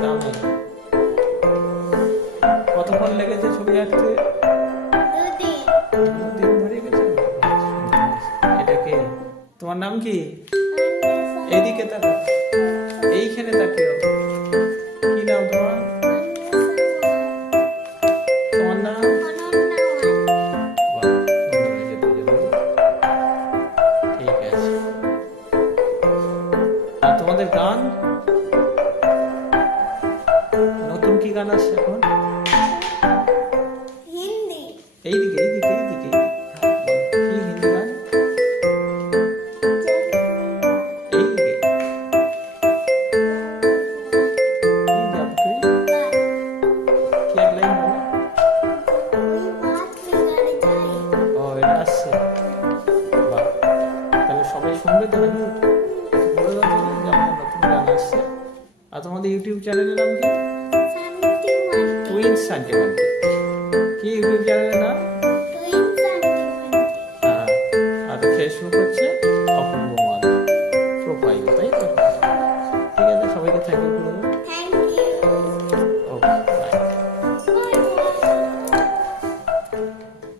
গ্রামে। কতক্ষণ লেগেছে ছবি আঁকতে? 2 দিন ধরে গেছে। এটা কে? তোমার নাম কি? এইদিকে তাকাও, এইখানে তাকিও। কি নাম তোমার? তোমার নাম? বাহ, সুন্দর হয়েছে দুজনেরই। ঠিক আছে। আর তোমাদের গান, নতুন কি গান আসছে এখন? এইদিকে এইদিকে এইদিকে। কি হিন্দি গান? এইদিকে। কি যাবকে? কি এক লাইন বলো। ও, এটা আসছে। বাহ, তাহলে সবাই শুনবে তো নাকি? বলে দাও তাহলে যে আমাদের নতুন গান আসছে। আর তোমাদের ইউটিউব চ্যানেলের নাম কি? Twins Sunday market. কি ইউটিউব চ্যানেলের নাম?